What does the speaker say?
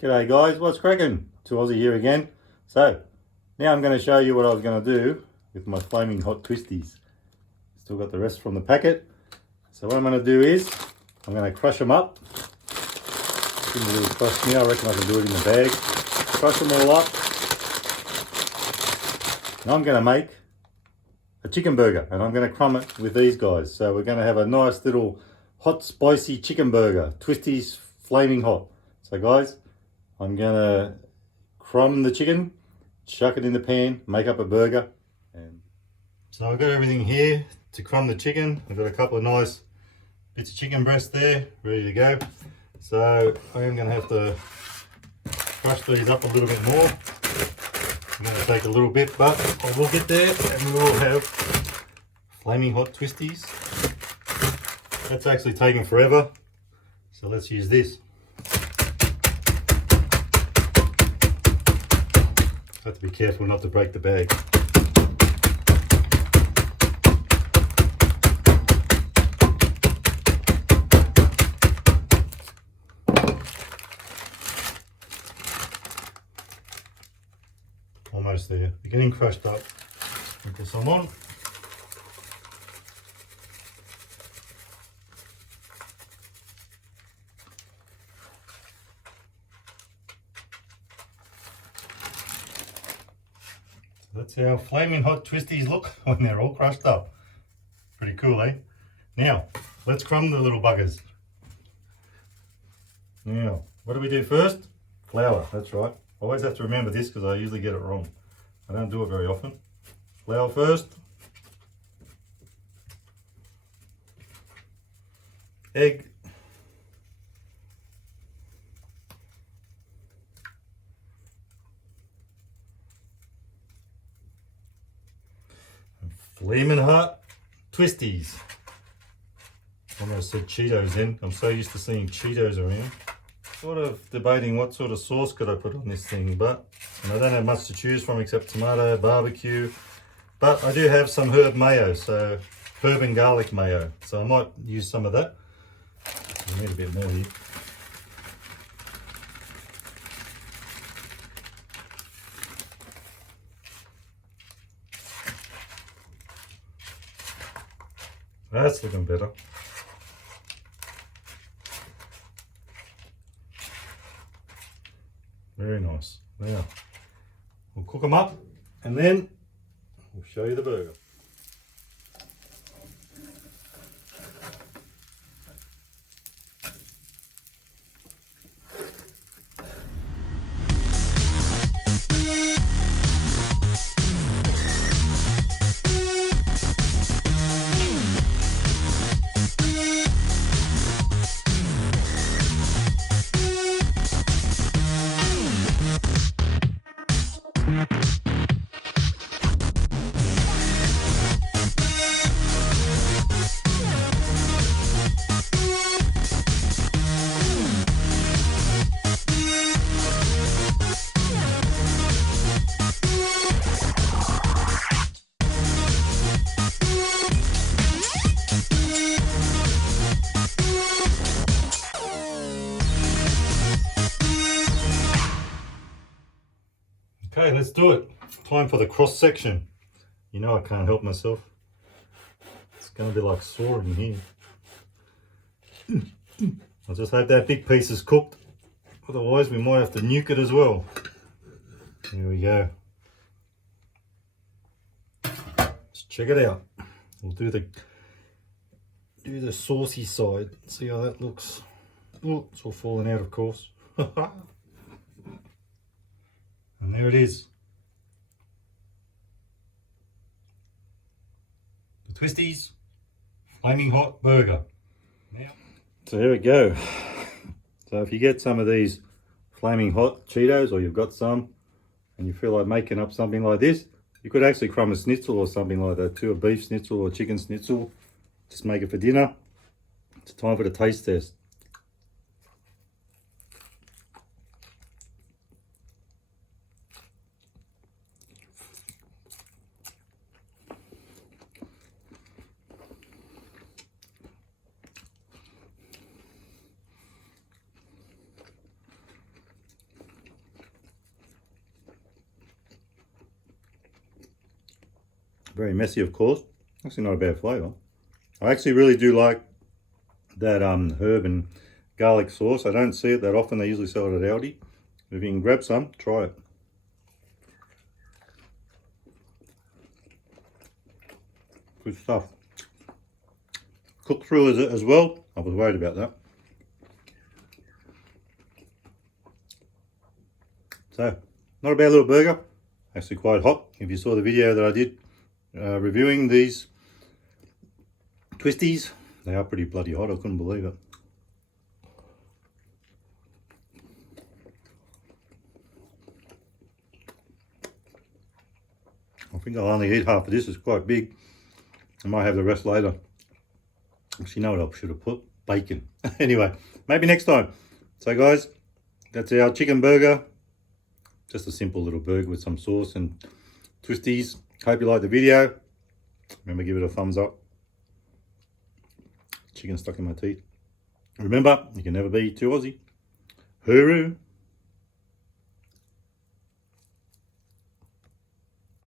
G'day guys, what's cracking? It's Aussie here again. So, now I'm going to show you what I was going to do with my flaming hot twisties. Still got the rest from the packet. So what I'm going to do is, I'm going to crush them up. Give them a little crush now, I reckon I can do it in the bag. Crush them all up. And I'm going to make a chicken burger and I'm going to crumb it with these guys. So we're going to have a nice little hot spicy chicken burger. Twisties flaming hot. So guys, I'm gonna crumb the chicken, chuck it in the pan, make up a burger. And so I've got everything here to crumb the chicken. I've got a couple of nice bits of chicken breast there, ready to go. So I am gonna have to crush these up a little bit more. It's gonna take a little bit, but I will get there and we will have flaming hot twisties. That's actually taken forever. So let's use this. Have to be careful not to break the bag. Almost there. They're getting crushed up. Sprinkle some on. That's how flaming hot twisties look when they're all crushed up. Pretty cool, eh? Now, let's crumb the little buggers. Now, what do we do first? Flour, that's right. I always have to remember this because I usually get it wrong. I don't do it very often. Flour first. Egg. Flamin' hot twisties. I almost said Cheetos then. I'm so used to seeing Cheetos around. Sort of debating what sort of sauce could I put on this thing, but I don't have much to choose from except tomato, barbecue. But I do have some herb mayo, so herb and garlic mayo. So I might use some of that. I need a bit more here. That's looking better. Very nice. Now, we'll cook them up and then we'll show you the burger. Okay, let's do it. Time for the cross section. You know I can't help myself. It's going to be like sawing here. I just hope that big piece is cooked. Otherwise we might have to nuke it as well. There we go. Let's check it out. We'll do the saucy side. See how that looks. Oh, it's all falling out, of course. And there it is. The Twisties Flaming Hot Burger. Now, so there we go. So if you get some of these flaming hot Cheetos, or you've got some, and you feel like making up something like this, you could actually crumb a schnitzel or something like that too, a beef schnitzel or chicken schnitzel. Just make it for dinner. It's time for the taste test. Very messy, of course. Actually not a bad flavour. I actually really do like that herb and garlic sauce. I don't see it that often. They usually sell it at Aldi. If you can grab some, try it. Good stuff. Cooked through as well. I was worried about that. So, not a bad little burger. Actually quite hot. If you saw the video that I did reviewing these Twisties, they are pretty bloody hot. I couldn't believe it. I think I'll only eat half of this. It's quite big. I might have the rest later. Actually, you know what I should have put? Bacon. Anyway, maybe next time. So guys, that's our chicken burger. Just a simple little burger with some sauce and Twisties. Hope you liked the video. Remember, give it a thumbs up. Chicken stuck in my teeth. Remember, you can never be too Aussie. Hooroo!